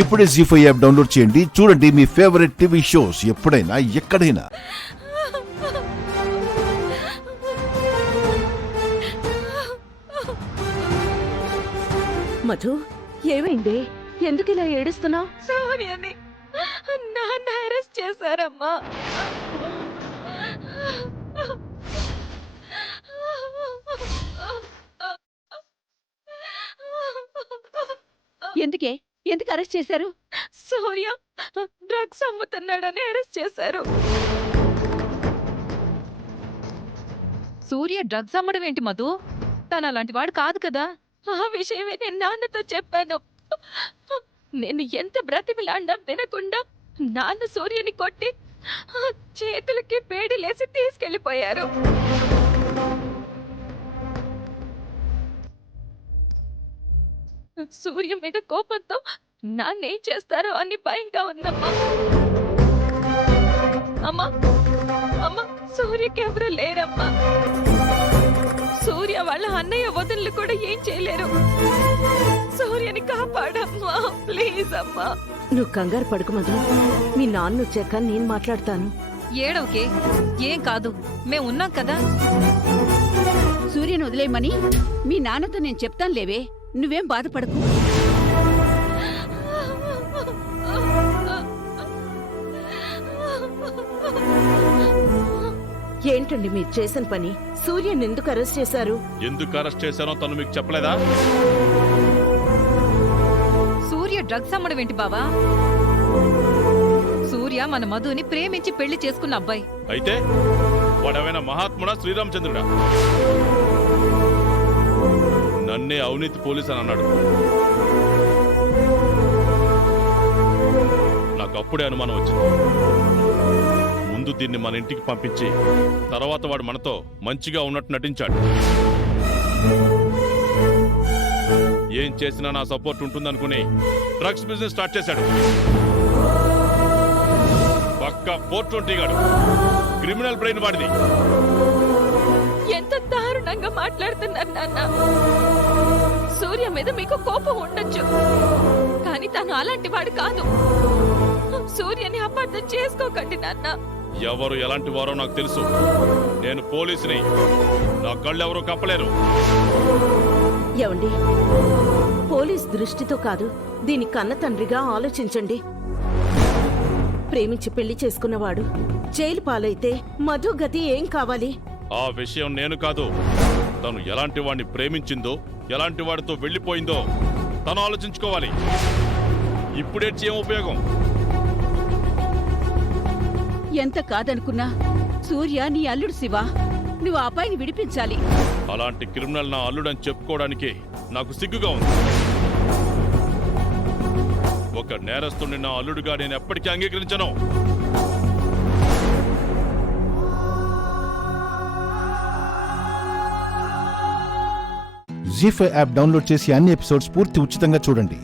ఇప్పుడే జీ5 app download చేయండి. చూడండి మీ ఫేవరెట్ టీవీ షోస్ ఎప్పుడైనా ఎక్కడైనా. మధు, ఏమైంది? ఎందుకు ఇలా ఏడుస్తున్నావు? సోనియాని నాన్న అరెస్ట్ చేశారమ్మా. ఎందుకు అరెస్ట్ చేశారు? సూర్య డ్రగ్స్ అమ్ముతున్నాడని అరెస్ట్ చేశారు. సూర్య డ్రగ్స్ అమ్మడం ఏంటి మధు? తను అలాంటి వాడు కాదు కదా. ఆ విషయమే నేను నాన్నతో చెప్పాను. నేను ఎంత బ్రతిమిలాండా వినకుండా నాన్న సూర్యని కొట్టి చేతులకి పేడిలేసి తీసుకెళ్లిపోయారు. సూర్య మీద కోపంతో నాన్నేం చేస్తారో అని భయంగా ఉందమ్మా. అమ్మా అమ్మా, సూర్యకి ఎవరు లేరమ్మా. సూర్య వాళ్ళ అన్నయ్య వదినలు కూడా ఏం చేయలేరు. సూర్యని కాపాడమ్మా, ప్లీజ్ అమ్మా. నువ్వు కంగారు పడుకు మధు. మీ నాన్న వచ్చాక నేను మాట్లాడతాను. ఏడవకే, ఏం కాదు, మేం ఉన్నాం కదా. సూర్యను వదిలేయమని మీ నాన్నతో నేను చెప్తాను లేవే, నువ్వేం బాధపడకు. ఏంటండి మీరు చేసిన పని? సూర్యని ఎందుకు అరెస్ట్ చేశారు? ఎందుకు అరెస్ట్ చేశానో తను మీకు చెప్పలేదా? సూర్య డ్రగ్స్ అమ్మడం ఏంటి బావా? సూర్య మన మధుని ప్రేమించి పెళ్లి చేసుకున్న అబ్బాయి. అయితే వాడేమైనా మహాత్ముడా, శ్రీరామచంద్రుడా? నన్నే అవినీతి పోలీస్ అని అన్నాడు. నాకు అప్పుడే అనుమానం వచ్చింది. ముందు దీన్ని మన ఇంటికి పంపించి తర్వాత వాడు మనతో మంచిగా ఉన్నట్టు నటించాడు. ఏం చేసినా నా సపోర్ట్ ఉంటుందనుకుని డ్రగ్స్ బిజినెస్ స్టార్ట్ చేశాడు. పక్కా 420 గాడు, క్రిమినల్ బ్రెయిన్ వాడిది. ఎంత దారుణంగా మాట్లాడుతున్నారు నాన్న. సూర్య మీద మీకు కోపం ఉండొచ్చు, కానీ తను అలాంటి వాడు కాదు. సూర్యని అపార్థం చేసుకోకండి నాన్న. ఎవరు ఎలాంటి వారో నాకు తెలుసు. నేను పోలీసుని, నా కళ్ళు ఎవరో కప్పలేరు. ఏమండి, పోలీస్ దృష్టితో కాదు, దీని కన్న తండ్రిగా ఆలోచించండి. ప్రేమించి పెళ్లి చేసుకున్నవాడు జైలు పాలైతే మధు గతి ఏం కావాలి? ఆ విషయం నేను కాదు, తను ఎలాంటి వాడిని ప్రేమించిందో, ఎలాంటి వాడితో వెళ్లిపోయిందో తను ఆలోచించుకోవాలి. ఇప్పుడేడ్చి ఏం ఉపయోగం? ఎంత కాదనుకున్నా సూర్య నీ అల్లుడు శివ. నువ్వు ఆ అబ్బాయిని విడిపించాలి. అలాంటి క్రిమినల్ నా అల్లుడని చెప్పుకోవడానికి నాకు సిగ్గుగా ఉంది. ఒక నేరస్తుని నా అల్లుడుగా నేను ఎప్పటికీ అంగీకరించను. జీ5 యాప్ డౌన్లోడ్ చేసి అన్ని ఎపిసోడ్స్ పూర్తి ఉచితంగా చూడండి.